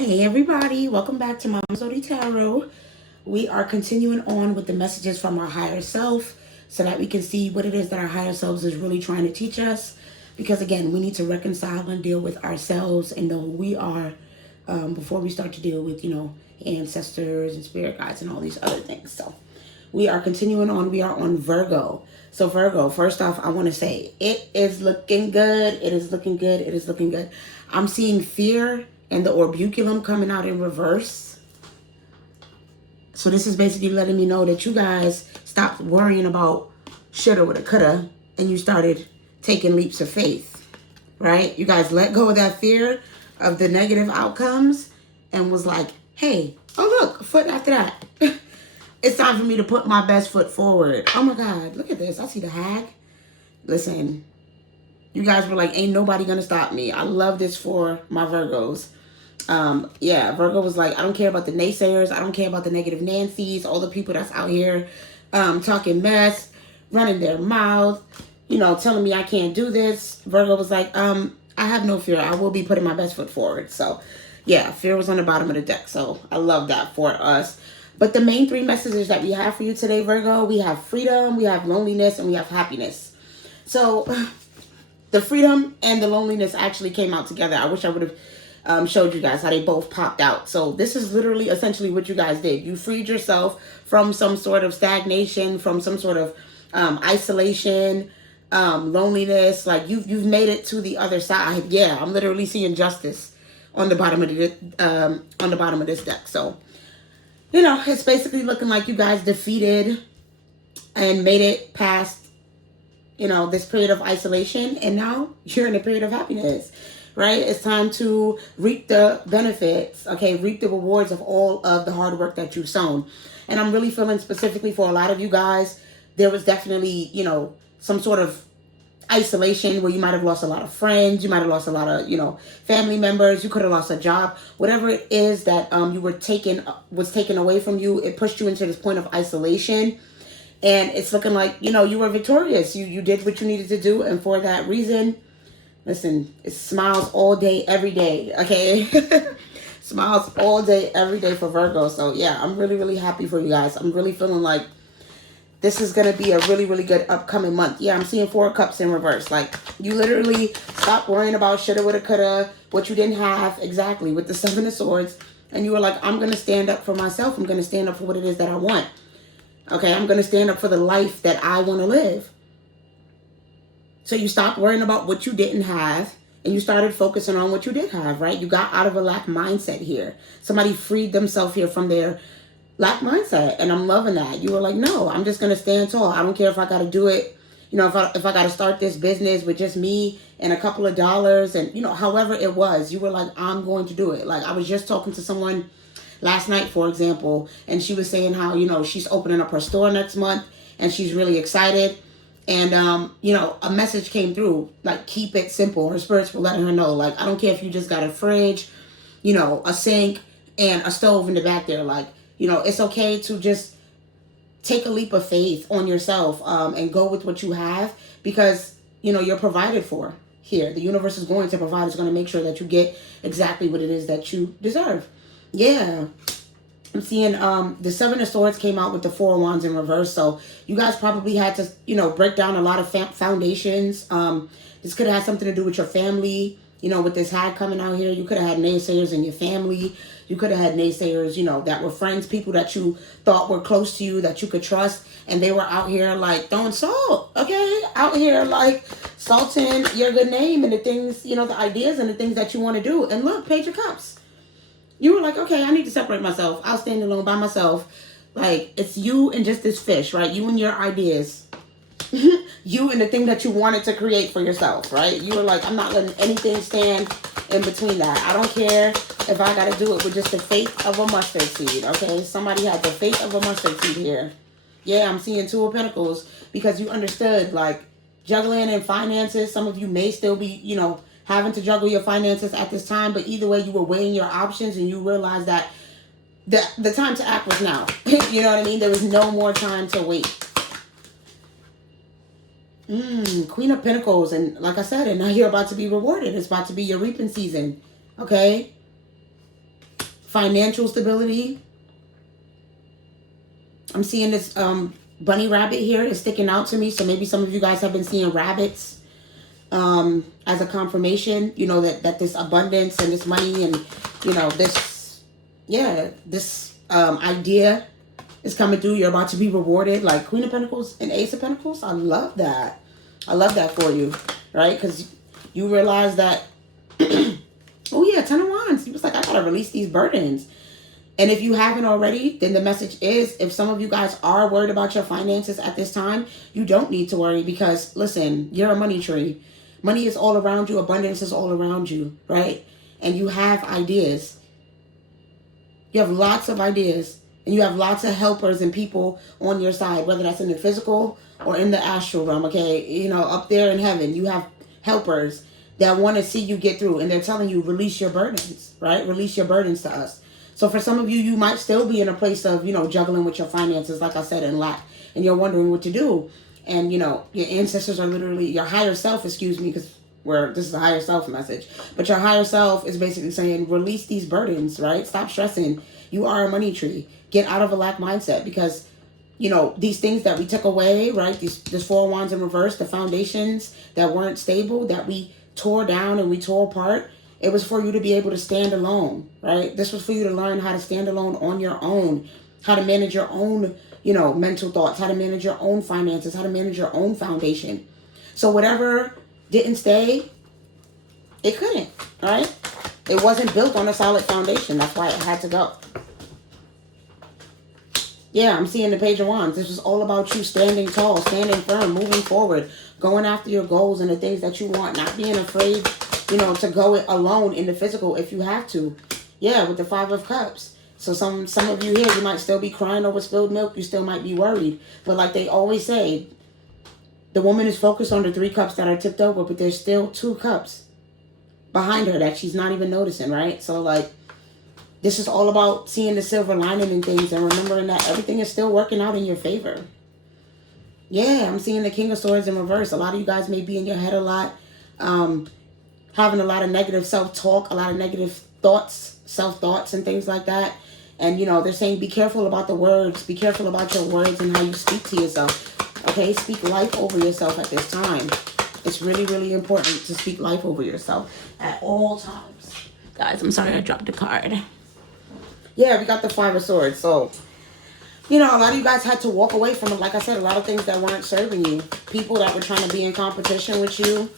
Hey everybody, welcome back to Mama Zodi Tarot. We are continuing on with the messages from our higher self so that we can see what it is that our higher selves is really trying to teach us. Because again, we need to reconcile and deal with ourselves and know who we are before we start to deal with, ancestors and spirit guides and all these other things. So we are continuing on. We are on Virgo. So Virgo, first off, I want to say it is looking good. It is looking good. It is looking good. I'm seeing fear and the orbiculum coming out in reverse. So this is basically letting me know that you guys stopped worrying about shoulda, woulda, coulda, and you started taking leaps of faith, right? You guys let go of that fear of the negative outcomes and was like, hey, oh look, a foot after that. It's time for me to put my best foot forward. Oh my God, look at this. I see the hag. Listen, you guys were like, ain't nobody gonna stop me. I love this for my Virgos. Virgo was like, I don't care about the naysayers. I don't care about the negative Nancys, all the people that's out here talking mess, running their mouth, telling me I can't do this. Virgo was like, I have no fear. I will be putting my best foot forward. So yeah, fear was on the bottom of the deck. So I love that for us. But the main three messages that we have for you today, Virgo, we have freedom, we have loneliness, and we have happiness. So the freedom and the loneliness actually came out together. I wish I would have showed you guys how they both popped out. So this is literally essentially what you guys did. You freed yourself from some sort of stagnation, from some sort of isolation, loneliness. Like you've made it to the other side. Yeah, I'm literally seeing justice on the bottom of this deck. So it's basically looking like you guys defeated and made it past, this period of isolation. And now you're in a period of happiness, right? It's time to reap the benefits, okay? Reap the rewards of all of the hard work that you've sown. And I'm really feeling specifically for a lot of you guys, there was definitely, some sort of isolation where you might have lost a lot of friends, you might have lost a lot of family members, you could have lost a job, whatever it is that was taken away from you. It pushed you into this point of isolation, and it's looking like you were victorious. You did what you needed to do, and for that reason, listen, it smiles all day every day, okay? Smiles all day every day for Virgo. So yeah, I'm really, really happy for you guys. I'm really feeling like this is going to be a really, really good upcoming month. Yeah, I'm seeing 4 of Cups in reverse. Like, you literally stopped worrying about shoulda, woulda, coulda, what you didn't have, exactly, with the 7 of Swords. And you were like, I'm going to stand up for myself. I'm going to stand up for what it is that I want. Okay, I'm going to stand up for the life that I want to live. So you stopped worrying about what you didn't have, and you started focusing on what you did have, right? You got out of a lack mindset here. Somebody freed themselves here from their lack mindset, and I'm loving that. You were like, no, I'm just going to stand tall. I don't care if I got to do it, if I got to start this business with just me and a couple of dollars, and however it was, you were like, I'm going to do it. Like, I was just talking to someone last night, for example, and she was saying how she's opening up her store next month and she's really excited. And a message came through, like, keep it simple. Her spirits were letting her know, like, I don't care if you just got a fridge, a sink and a stove in the back there. Like, it's okay to just take a leap of faith on yourself and go with what you have, because, you're provided for here. The universe is going to provide. It's going to make sure that you get exactly what it is that you deserve. Yeah. I'm seeing the 7 of Swords came out with the 4 of Wands in reverse. So you guys probably had to, break down a lot of foundations. This could have had something to do with your family. With this hag coming out here, you could have had naysayers in your family. You could have had naysayers, that were friends, people that you thought were close to you, that you could trust. And they were out here, like, throwing salt, okay? Out here, like, salting your good name and the things, the ideas and the things that you want to do. And look, Page of Cups. You were like, okay, I need to separate myself. I'll stand alone by myself. Like, it's you and just this fish, right? You and your ideas. You and the thing that you wanted to create for yourself, right? You were like, I'm not letting anything stand in between that. I don't care if I got to do it with just the faith of a mustard seed, okay? Somebody had the faith of a mustard seed here. Yeah, I'm seeing 2 of Pentacles, because you understood, like, juggling and finances. Some of you may still be, having to juggle your finances at this time, but either way, you were weighing your options and you realized that the time to act was now. You know what I mean? There was no more time to wait. Queen of Pentacles, and like I said, and now you're about to be rewarded. It's about to be your reaping season, okay? financial stability. I'm seeing this bunny rabbit here is sticking out to me. So maybe some of you guys have been seeing rabbits as a confirmation, you know, that this abundance and this money and, you know, this, yeah, this idea is coming through. You're about to be rewarded, like Queen of Pentacles and Ace of Pentacles. I love that. I love that for you, right? Because you realize that, oh yeah, Ten of Wands. He was like, I gotta release these burdens. And if you haven't already, then the message is, if some of you guys are worried about your finances at this time, you don't need to worry, because listen, you're a money tree. Money is all around you. Abundance is all around you, right? And you have ideas. You have lots of ideas. And you have lots of helpers and people on your side, whether that's in the physical or in the astral realm, okay? You know, up there in heaven, you have helpers that want to see you get through. And they're telling you, release your burdens, right? Release your burdens to us. So for some of you, you might still be in a place of, you know, juggling with your finances, like I said, in lack. And you're wondering what to do. And, you know, your ancestors are literally, your higher self, excuse me, because this is a higher self message. But your higher self is basically saying, release these burdens, right? Stop stressing. You are a money tree. Get out of a lack mindset, because, you know, these things that we took away, right? This Four of Wands in reverse, the foundations that weren't stable, that we tore down and we tore apart. It was for you to be able to stand alone, right? This was for you to learn how to stand alone on your own, how to manage your own, you know, mental thoughts, how to manage your own finances, how to manage your own foundation. So whatever didn't stay, it couldn't, right? It wasn't built on a solid foundation. That's why it had to go. Yeah, I'm seeing the Page of Wands. This is all about you standing tall, standing firm, moving forward, going after your goals and the things that you want, not being afraid, you know, to go it alone in the physical if you have to. Yeah, with the Five of Cups. So some of you here, you might still be crying over spilled milk. You still might be worried. But like they always say, the woman is focused on the 3 cups that are tipped over, but there's still 2 cups behind her that she's not even noticing, right? So like, this is all about seeing the silver lining in things and remembering that everything is still working out in your favor. Yeah, I'm seeing the King of Swords in reverse. A lot of you guys may be in your head a lot, having a lot of negative self-talk, a lot of negative thoughts, self-thoughts and things like that. And, you know, they're saying be careful about the words. Be careful about your words and how you speak to yourself. Okay, speak life over yourself at this time. It's really, really important to speak life over yourself at all times. Guys, I'm sorry I dropped the card. Yeah, we got the Five of Swords. So, you know, a lot of you guys had to walk away from it. Like I said, a lot of things that weren't serving you. People that were trying to be in competition with you.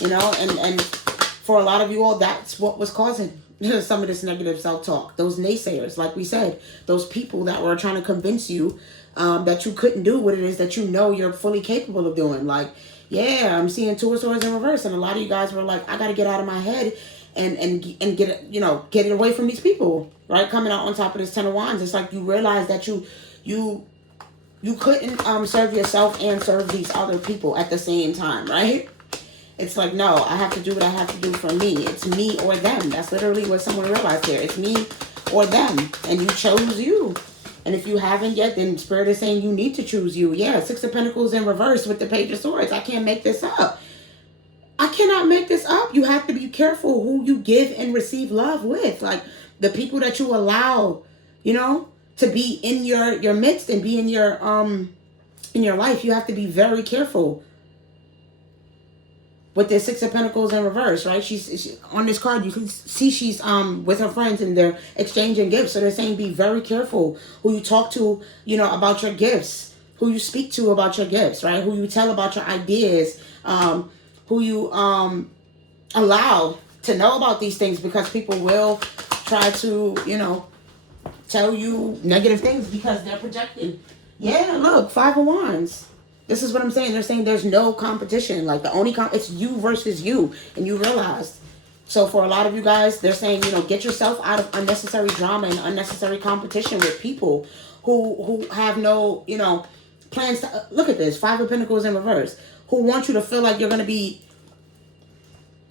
You know, and for a lot of you all, that's what was causing some of this negative self-talk. Those naysayers, like we said, those people that were trying to convince you that you couldn't do what it is that you know you're fully capable of doing. Like, yeah, I'm seeing Two of Swords in reverse. And a lot of you guys were like, I got to get out of my head and get it, you know, get it away from these people, right? Coming out on top of this Ten of Wands. It's like you realize that you couldn't serve yourself and serve these other people at the same time, right? It's like, no, I have to do what I have to do for me. It's me or them. That's literally what someone realized here. It's me or them. And you chose you. And if you haven't yet, then Spirit is saying you need to choose you. Yeah, Six of Pentacles in reverse with the Page of Swords. I can't make this up. I cannot make this up. You have to be careful who you give and receive love with. Like, the people that you allow, you know, to be in your midst and be in your life. You have to be very careful. With the Six of Pentacles in reverse, right? She's on this card. You can see she's with her friends and they're exchanging gifts. So they're saying be very careful who you talk to, you know, about your gifts, who you speak to about your gifts, right? Who you tell about your ideas, who you allow to know about these things, because people will try to, you know, tell you negative things because they're projecting. Yeah, look, Five of Wands. This is what I'm saying. They're saying there's no competition. Like, the only it's you versus you. And you realize. So for a lot of you guys, they're saying, you know, get yourself out of unnecessary drama and unnecessary competition with people who have no, you know, plans to... look at this. Five of Pentacles in reverse. Who want you to feel like you're going to be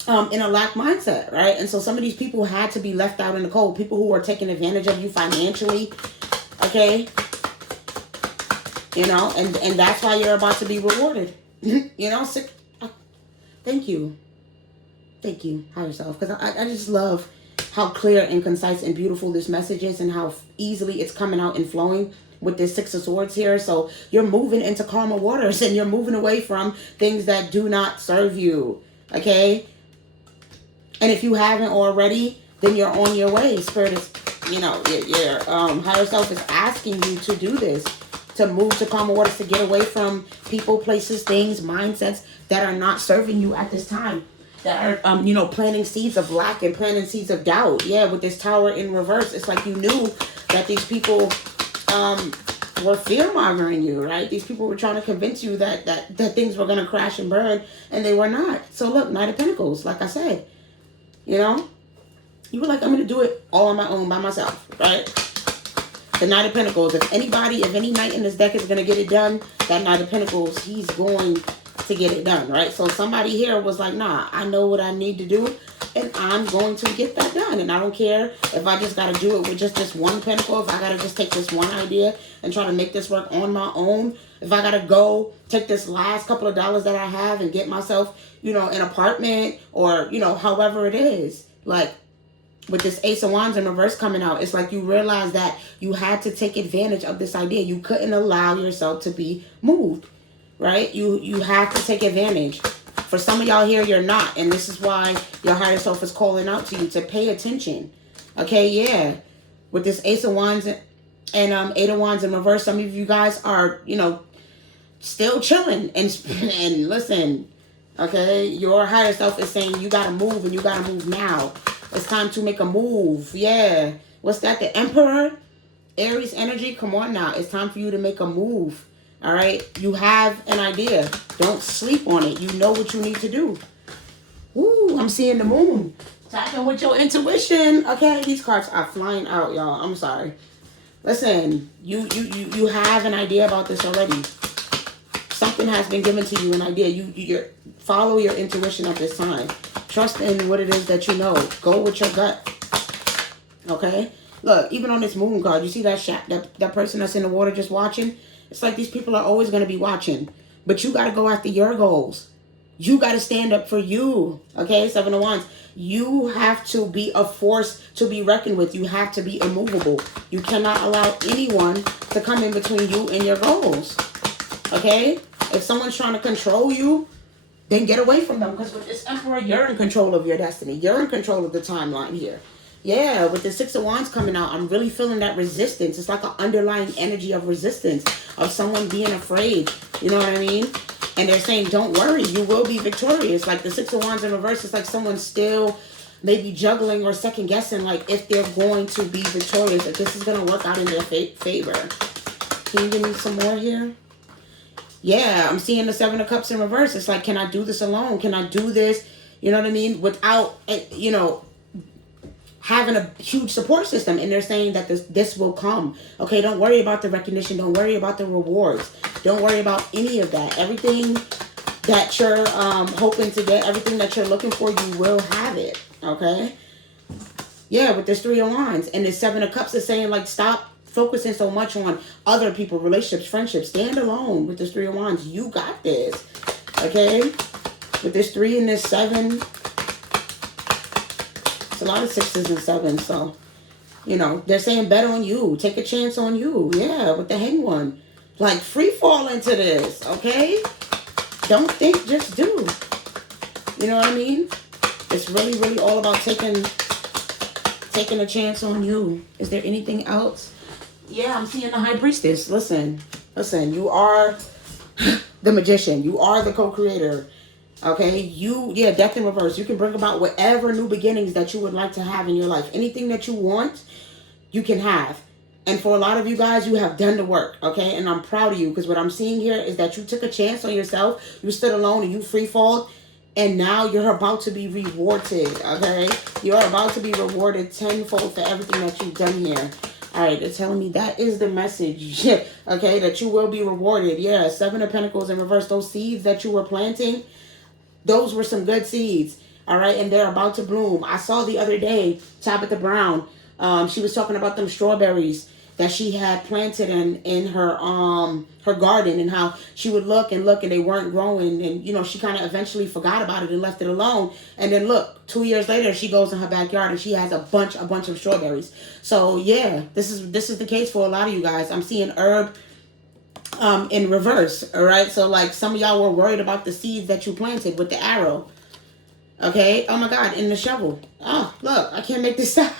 in a lack mindset, right? And so some of these people had to be left out in the cold. People who are taking advantage of you financially. Okay? You know, and that's why you're about to be rewarded. You know, thank you. Thank you, higher self. Because I just love how clear and concise and beautiful this message is, and how easily it's coming out and flowing with this Six of Swords here. So you're moving into calmer waters, and you're moving away from things that do not serve you. Okay? And if you haven't already, then you're on your way. Spirit is, your higher self is asking you to do this, to move to calmer waters, to get away from people, places, things, mindsets that are not serving you at this time, that are, planting seeds of lack and planting seeds of doubt. Yeah, with this Tower in reverse, it's like you knew that these people were fear-mongering you, right? These people were trying to convince you that things were going to crash and burn, and they were not. So look, Knight of Pentacles, like I said, you were like, I'm going to do it all on my own, by myself, right? The Knight of Pentacles. If any knight in this deck is going to get it done, that Knight of Pentacles, he's going to get it done, right? So somebody here was like, nah, I know what I need to do, and I'm going to get that done. And I don't care if I just got to do it with just this one pentacle, if I got to just take this one idea and try to make this work on my own, if I got to go take this last couple of dollars that I have and get myself, an apartment, or, however it is. Like, with this Ace of Wands in reverse coming out, it's like you realize that you had to take advantage of this idea. You couldn't allow yourself to be moved, right? You have to take advantage. For some of y'all here, you're not. And this is why your higher self is calling out to you to pay attention. Okay, yeah. With this Ace of Wands and Eight of Wands in reverse, some of you guys are, still chilling. And listen, okay? Your higher self is saying you got to move, and you got to move now. It's time to make a move. Yeah. What's that? The Emperor? Aries energy? Come on now. It's time for you to make a move. All right? You have an idea. Don't sleep on it. You know what you need to do. Woo, I'm seeing the moon. Tapping with your intuition. Okay? These cards are flying out, y'all. I'm sorry. Listen, you have an idea about this already. Something has been given to you, an idea. You follow your intuition at this time. Trust in what it is that you know. Go with your gut. Okay? Look, even on this moon card, you see that person that's in the water just watching? It's like these people are always going to be watching. But you got to go after your goals. You got to stand up for you. Okay? Seven of Wands. You have to be a force to be reckoned with. You have to be immovable. You cannot allow anyone to come in between you and your goals. Okay? If someone's trying to control you, then get away from them. Because with this Emperor, you're in control of your destiny. You're in control of the timeline here. Yeah, with the Six of Wands coming out, I'm really feeling that resistance. It's like an underlying energy of resistance, of someone being afraid. You know what I mean? And they're saying, don't worry, you will be victorious. Like the Six of Wands in reverse, it's like someone still maybe juggling or second guessing, like if they're going to be victorious, if this is going to work out in their favor. Can you give me some more here? Yeah, I'm seeing the Seven of Cups in reverse. It's like, can I do this alone? Can I do this, you know what I mean, without, having a huge support system? And they're saying that this will come. Okay, don't worry about the recognition. Don't worry about the rewards. Don't worry about any of that. Everything that you're hoping to get, everything that you're looking for, you will have it. Okay? Yeah, with this Three of Wands. And this Seven of Cups is saying, like, stop focusing so much on other people, relationships, friendships. Stand alone with this Three of Wands. You got this. Okay? With this 3 and this 7. It's a lot of 6s and 7s. So, they're saying bet on you. Take a chance on you. Yeah, with the Hanged One. Like, free fall into this. Okay? Don't think, just do. You know what I mean? It's really, really all about taking a chance on you. Is there anything else? Yeah, I'm seeing the High Priestess. Listen, you are the Magician. You are the co-creator. Okay, Death in reverse. You can bring about whatever new beginnings that you would like to have in your life. Anything that you want, you can have. And for a lot of you guys, you have done the work, okay? And I'm proud of you, because what I'm seeing here is that you took a chance on yourself. You stood alone and you free falled. And now you're about to be rewarded, okay? You're about to be rewarded tenfold for everything that you've done here. All right, they're telling me that is the message, okay, that you will be rewarded. Yeah, Seven of Pentacles in reverse. Those seeds that you were planting, those were some good seeds, all right, and they're about to bloom. I saw the other day, Tabitha Brown, she was talking about them strawberries, that she had planted in her garden, and how she would look and they weren't growing, and she kind of eventually forgot about it and left it alone. And then look, 2 years later, she goes in her backyard and she has a bunch of strawberries. So yeah, this is the case for a lot of you guys. I'm seeing herb in reverse. All right, so like some of y'all were worried about the seeds that you planted with the arrow. Okay, oh my God, in the shovel. Oh, look, I can't make this stop.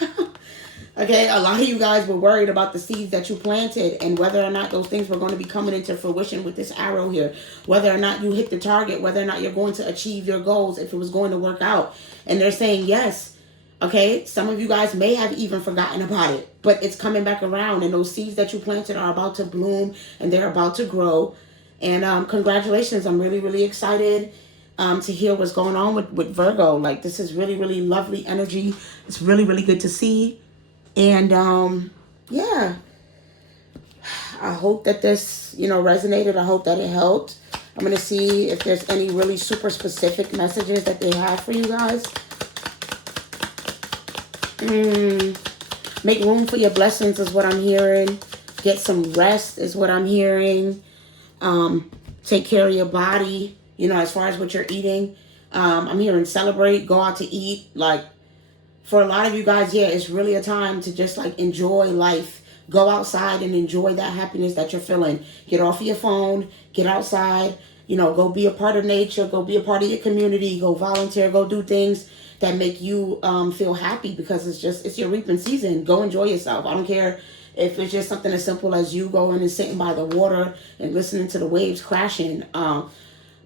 Okay, a lot of you guys were worried about the seeds that you planted and whether or not those things were going to be coming into fruition with this arrow here. Whether or not you hit the target, whether or not you're going to achieve your goals, if it was going to work out. And they're saying yes. Okay, some of you guys may have even forgotten about it, but it's coming back around, and those seeds that you planted are about to bloom and they're about to grow. And congratulations, I'm really, really excited to hear what's going on with Virgo. Like, this is really, really lovely energy. It's really, really good to see. And yeah, I hope that this, resonated. I hope that it helped. I'm going to see if there's any really super specific messages that they have for you guys. Make room for your blessings is what I'm hearing. Get some rest is what I'm hearing. Take care of your body, as far as what you're eating. I'm hearing celebrate, go out to eat. Like, for a lot of you guys, yeah, it's really a time to just like enjoy life. Go outside and enjoy that happiness that you're feeling. Get off of your phone, get outside, go be a part of nature, go be a part of your community, go volunteer, go do things that make you feel happy, because it's your reaping season. Go enjoy yourself. I don't care if it's just something as simple as you going and sitting by the water and listening to the waves crashing.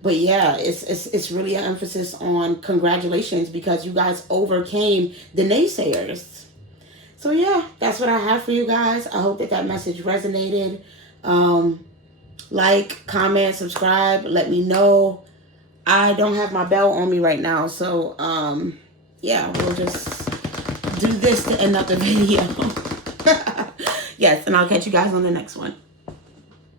But yeah, it's really an emphasis on congratulations, because you guys overcame the naysayers. So yeah, that's what I have for you guys. I hope that message resonated. Like, comment, subscribe, let me know. I don't have my bell on me right now, so yeah, we'll just do this to end up the video. Yes, and I'll catch you guys on the next one.